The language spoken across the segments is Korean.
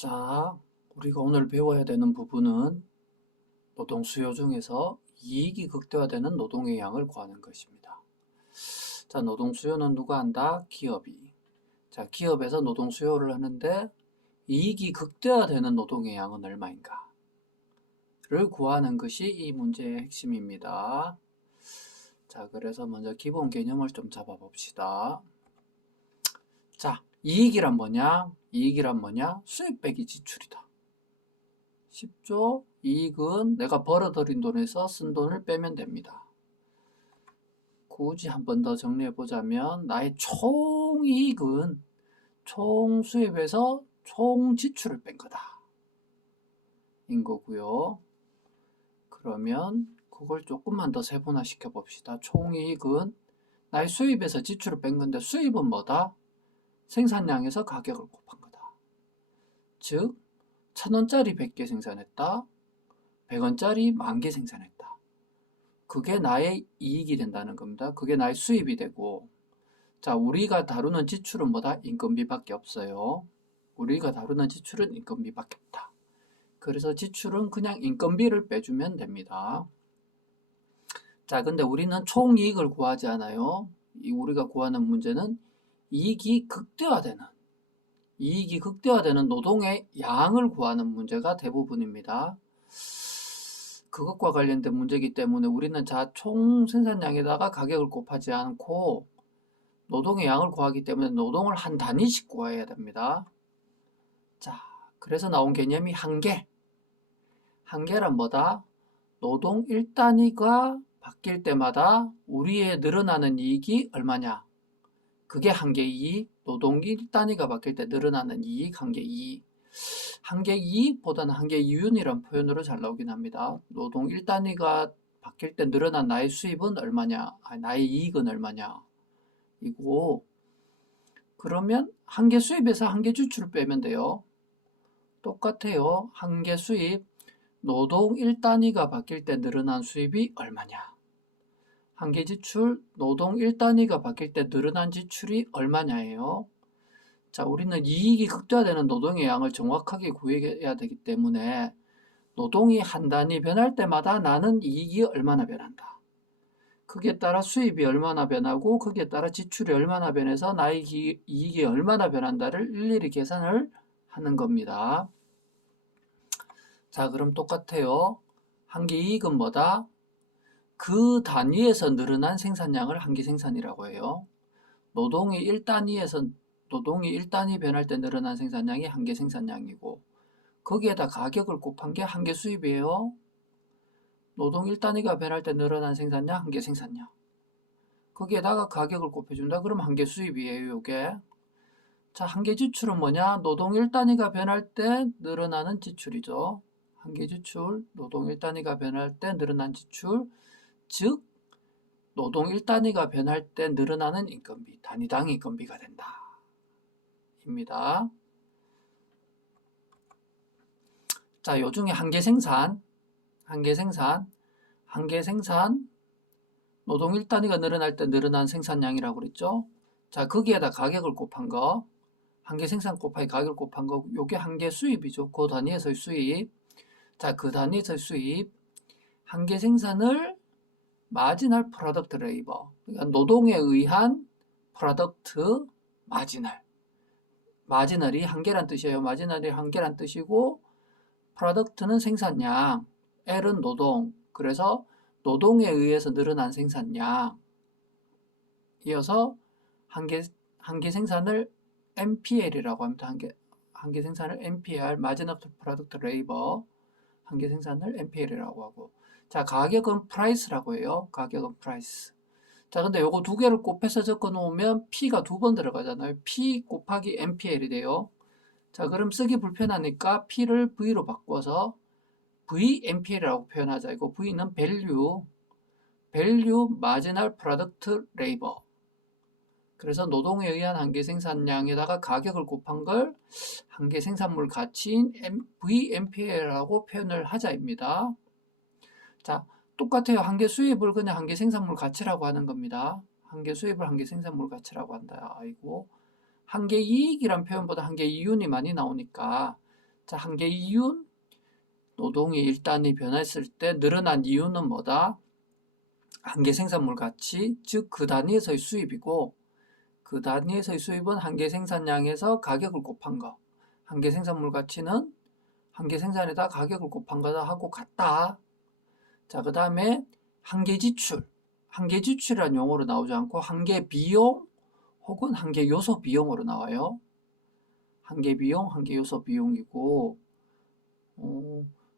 자, 우리가 오늘 배워야 되는 부분은 노동 수요 중에서 이익이 극대화되는 노동의 양을 구하는 것입니다. 자, 노동 수요는 누가 한다? 기업이. 자, 기업에서 노동 수요를 하는데 이익이 극대화되는 노동의 양은 얼마인가? 를 구하는 것이 이 문제의 핵심입니다. 자, 그래서 먼저 기본 개념을 좀 잡아봅시다. 자, 이익이란 뭐냐? 이익이란 뭐냐? 수입 빼기 지출이다. 쉽죠? 이익은 내가 벌어들인 돈에서 쓴 돈을 빼면 됩니다. 굳이 한 번 더 정리해 보자면 나의 총이익은 총 수입에서 총 지출을 뺀 거다. 인 거고요. 그러면 그걸 조금만 더 세분화 시켜 봅시다. 총이익은 나의 수입에서 지출을 뺀 건데 수입은 뭐다? 생산량에서 가격을 곱한 거다. 즉 1,000원짜리 100개 생산했다. 100원짜리 10,000개 생산했다. 그게 나의 이익이 된다는 겁니다. 그게 나의 수입이 되고, 자, 우리가 다루는 지출은 뭐다? 인건비밖에 없어요. 우리가 다루는 지출은 인건비밖에 없다. 그래서 지출은 그냥 인건비를 빼주면 됩니다. 자, 근데 우리는 총이익을 구하지 않아요. 우리가 구하는 문제는 이익이 극대화되는 노동의 양을 구하는 문제가 대부분입니다. 그것과 관련된 문제이기 때문에 우리는 총 생산량에다가 가격을 곱하지 않고 노동의 양을 구하기 때문에 노동을 한 단위씩 구해야 됩니다. 자, 그래서 나온 개념이 한계. 한계란 뭐다? 노동 1단위가 바뀔 때마다 우리의 늘어나는 이익이 얼마냐? 그게 한계 이익. 노동 1단위가 바뀔 때 늘어나는 이익, 한계 이익. 한계 이익보다는 한계 이윤이란 표현으로 잘 나오긴 합니다. 노동 1단위가 바뀔 때 늘어난 나의 수입은 얼마냐? 나의 이익은 얼마냐? 이고, 그러면 한계 수입에서 한계 지출을 빼면 돼요. 똑같아요. 한계 수입, 노동 1단위가 바뀔 때 늘어난 수입이 얼마냐? 한계 지출, 노동 1단위가 바뀔 때 늘어난 지출이 얼마냐예요. 자, 우리는 이익이 극대화되는 노동의 양을 정확하게 구해야 되기 때문에 노동이 한 단위 변할 때마다 나는 이익이 얼마나 변한다. 거기에 따라 수입이 얼마나 변하고 거기에 따라 지출이 얼마나 변해서 나의 이익이 얼마나 변한다를 일일이 계산을 하는 겁니다. 자, 그럼 똑같아요. 한계 이익은 뭐다? 그 단위에서 늘어난 생산량을 한계 생산이라고 해요. 노동이 1단위 변할 때 늘어난 생산량이 한계 생산량이고 거기에다 가격을 곱한 게 한계 수입이에요. 노동 1단위가 변할 때 늘어난 생산량, 한계 생산량. 거기에다가 가격을 곱해준다. 그럼 한계 수입이에요, 요게. 자, 한계 지출은 뭐냐? 노동 1단위가 변할 때 늘어나는 지출이죠. 한계 지출, 노동 1단위가 변할 때 늘어난 지출, 즉 노동 1단위가 변할 때 늘어나는 인건비, 단위당 인건비가 된다. 입니다. 자, 요 중에 한계 생산, 노동 1단위가 늘어날 때 늘어난 생산량이라고 그랬죠? 자, 거기에다 가격을 곱한 거, 한계 생산 곱하기 가격을 곱한 거, 요게 한계 수입이죠. 그 단위에서의 수입. 자, 그 단위에서의 수입. 한계 생산을 마지널 프로덕트 레이버. 그러니까 노동에 의한 프로덕트 마지널. 마지널이 한계란 뜻이에요. 마지널이 한계란 뜻이고, 프로덕트는 생산량, L은 노동. 그래서 노동에 의해서 늘어난 생산량. 이어서 한계 생산을 MPL이라고 합니다. 한계 생산을 MPL, 마진 오브 프로덕트 레이버. 한계 생산을 MPL이라고 하고. 자, 가격은 프라이스라고 해요. 가격은 프라이스. 자, 근데 요거 두 개를 곱해서 적어 놓으면 P가 두 번 들어가잖아요. P 곱하기 MPL이 돼요. 자, 그럼 쓰기 불편하니까 P를 V로 바꿔서 VMPL이라고 표현하자. 이거 V는 value marginal product labor. 그래서 노동에 의한 한계 생산량에다가 가격을 곱한 걸 한계 생산물 가치인 VMPL이라고 표현을 하자입니다. 자, 똑같아요. 한계 수입을 그냥 한계 생산물 가치라고 하는 겁니다. 한계 수입을 한계 생산물 가치라고 한다. 아이고. 한계 이익이란 표현보다 한계 이윤이 많이 나오니까 자, 한계 이윤, 노동의 일단이 변했을 때 늘어난 이유는 뭐다? 한계 생산물 가치, 즉 그 단위에서의 수입이고, 그 단위에서의 수입은 한계 생산량에서 가격을 곱한 거. 한계 생산물 가치는 한계 생산에다 가격을 곱한 거다 하고 같다. 자, 그 다음에 한계 지출. 한계 지출이라는 용어로 나오지 않고 한계 비용 혹은 한계 요소 비용으로 나와요. 한계 비용, 한계 요소 비용이고,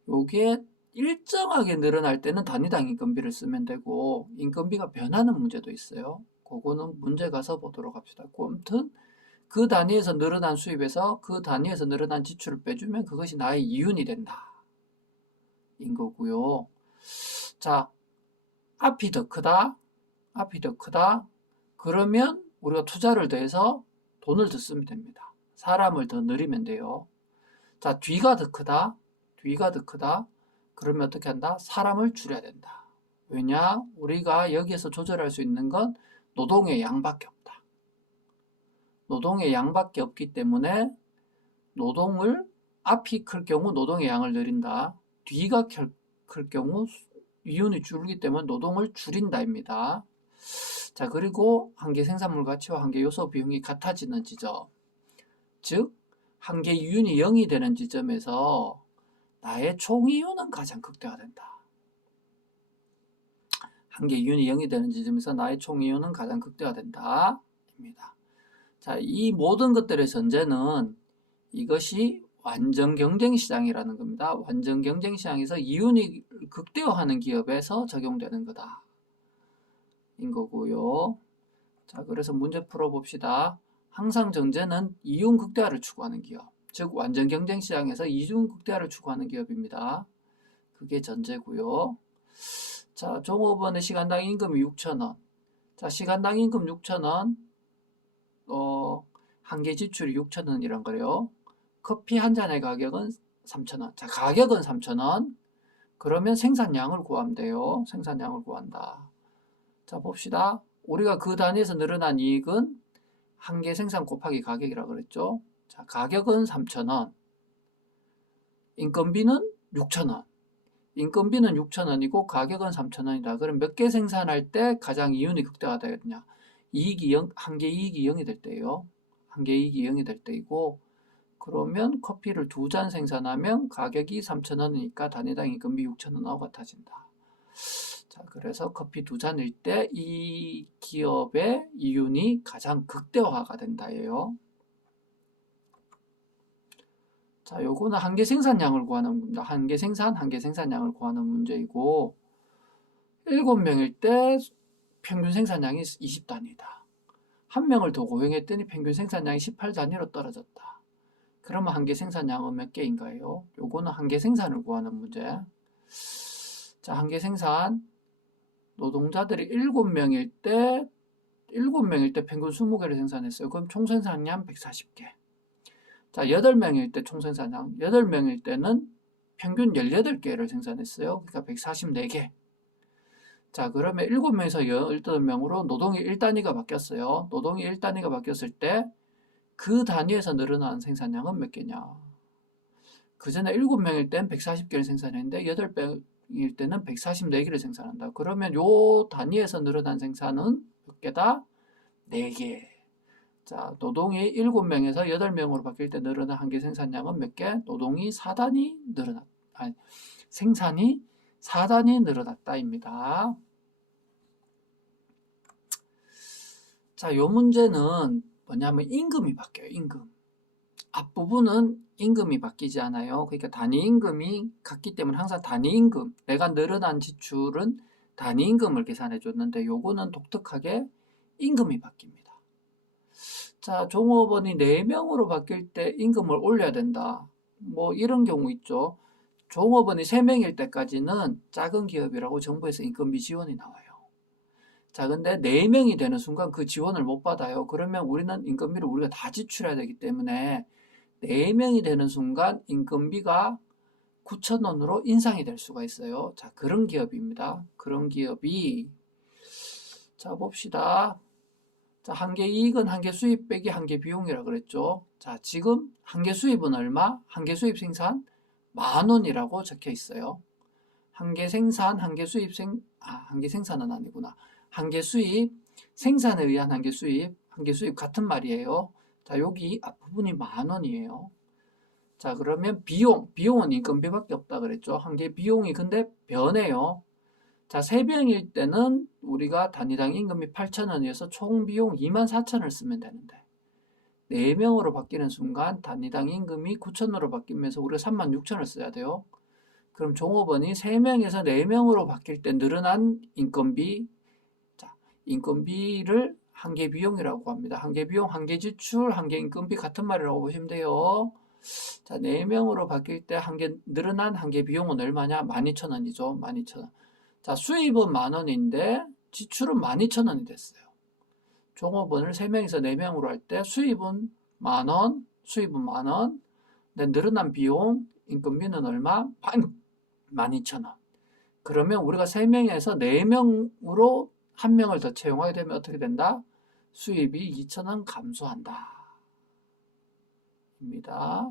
요게 일정하게 늘어날 때는 단위당 인건비를 쓰면 되고, 인건비가 변하는 문제도 있어요. 그거는 문제 가서 보도록 합시다. 아무튼 그 단위에서 늘어난 수입에서 그 단위에서 늘어난 지출을 빼주면 그것이 나의 이윤이 된다. 인 거고요. 자, 앞이 더 크다. 앞이 더 크다. 그러면 우리가 투자를 더해서 돈을 더 쓰면 됩니다. 사람을 더 늘리면 돼요. 자, 뒤가 더 크다. 뒤가 더 크다. 그러면 어떻게 한다? 사람을 줄여야 된다. 왜냐? 우리가 여기에서 조절할 수 있는 건 노동의 양밖에 없다. 노동의 양밖에 없기 때문에 노동을 앞이 클 경우 노동의 양을 늘린다. 뒤가 클 경우 이윤이 줄기 때문에 노동을 줄인다입니다. 자, 그리고 한계 생산물 가치와 한계 요소 비용이 같아지는 지점. 즉, 한계 이윤이 0이 되는 지점에서 나의 총 이윤은 가장 극대화된다. 한계 이윤이 0이 되는 지점에서 나의 총 이윤은 가장 극대화된다. 입니다. 자, 이 모든 것들의 전제는 이것이 완전 경쟁 시장이라는 겁니다. 완전 경쟁 시장에서 이윤이 극대화하는 기업에서 적용되는 거다. 인 거고요. 자, 그래서 문제 풀어봅시다. 항상 전제는 이윤 극대화를 추구하는 기업. 즉, 완전 경쟁 시장에서 이윤 극대화를 추구하는 기업입니다. 그게 전제고요. 자, 종업원의 시간당 임금이 6,000원. 자, 시간당 임금 6,000원. 한계 지출이 6,000원이란 거래요. 커피 한 잔의 가격은 3,000원. 자, 가격은 3,000원. 그러면 생산량을 구하면 돼요. 생산량을 구한다. 자, 봅시다. 우리가 그 단위에서 늘어난 이익은 한계 생산 곱하기 가격이라고 그랬죠. 자, 가격은 3,000원. 인건비는 6,000원. 인건비는 6,000원이고 가격은 3,000원이다. 그럼 몇 개 생산할 때 가장 이윤이 극대화되겠냐? 한계 이익이 0이 될 때예요. 한계 이익이 0이 될 때이고, 그러면 커피를 2잔 생산하면 가격이 3,000원이니까 단위당 인건비 6,000원하고 같아진다. 자, 그래서 커피 2잔일 때 이 기업의 이윤이 가장 극대화가 된다예요. 자, 요거는 한계 생산량을 구하는 겁니다. 한계 생산량을 구하는 문제이고, 7명일 때 평균 생산량이 20단위다. 한 명을 더 고용했더니 평균 생산량이 18단위로 떨어졌다. 그러면 한계 생산량은 몇 개인가요? 요거는 한계 생산을 구하는 문제. 자, 한계 생산. 노동자들이 7명일 때 평균 20개를 생산했어요. 그럼 총 생산량 140개. 자, 8명일 때 총 생산량. 8명일 때는 평균 18개를 생산했어요. 그러니까 144개. 자, 그러면 7명에서 18명으로 노동이 1단위가 바뀌었어요. 노동이 1단위가 바뀌었을 때 그 단위에서 늘어난 생산량은 몇 개냐? 그 전에 7명일 땐 140개를 생산했는데 8명일 때는 144개를 생산한다. 그러면 요 단위에서 늘어난 생산은 몇 개다? 4개. 자, 노동이 7명에서 8명으로 바뀔 때 늘어난 한계 생산량은 몇 개? 노동이 4단위 생산이 4단위 늘어났다입니다. 자, 요 문제는 뭐냐면 임금이 바뀌어요. 임금. 앞부분은 임금이 바뀌지 않아요. 그러니까 단위 임금이 같기 때문에 항상 단위 임금, 내가 늘어난 지출은 단위 임금을 계산해 줬는데 요거는 독특하게 임금이 바뀝니다. 자, 종업원이 4명으로 바뀔 때 임금을 올려야 된다. 뭐 이런 경우 있죠. 종업원이 3명일 때까지는 작은 기업이라고 정부에서 인건비 지원이 나와요. 자, 근데 4명이 되는 순간 그 지원을 못 받아요. 그러면 우리는 인건비를 우리가 다 지출해야 되기 때문에 4명이 되는 순간 인건비가 9,000원으로 인상이 될 수가 있어요. 자, 그런 기업입니다. 그런 기업이, 자, 봅시다. 자, 한개 이익은 한개 수입 빼기 한개 비용이라 그랬죠. 자, 지금 한개 수입은 얼마? 한개 수입 생산 10,000원이라고 적혀 있어요. 한개 생산, 한개 수입 한개 생산은 아니구나. 한개 수입, 생산에 의한 한개 수입 같은 말이에요. 자, 여기 앞부분이 10,000원이에요. 자, 그러면 비용은 인건비밖에 없다 그랬죠. 한개 비용이 근데 변해요. 자, 3명일 때는 우리가 단위당 임금이 8,000원이어서 총 비용 24,000원을 쓰면 되는데 4명으로 바뀌는 순간 단위당 임금이 9,000원으로 바뀌면서 우리가 36,000원을 써야 돼요. 그럼 종업원이 3명에서 4명으로 바뀔 때 늘어난 인건비, 자, 인건비를 한개 비용이라고 합니다. 한개 비용, 한개 지출, 한개 인건비 같은 말이라고 보시면 돼요. 자, 4명으로 바뀔 때 늘어난 한개 비용은 얼마냐? 12,000원이죠. 12,000원. 자, 수입은 10,000원인데 지출은 12,000원이 됐어요. 종업원을 3명에서 4명으로 할 때 수입은 10,000원, 수입은 10,000원, 근데 늘어난 비용, 인건비는 얼마? 12,000원. 그러면 우리가 3명에서 4명으로 1명을 더 채용하게 되면 어떻게 된다? 수입이 2,000원 감소한다. 입니다.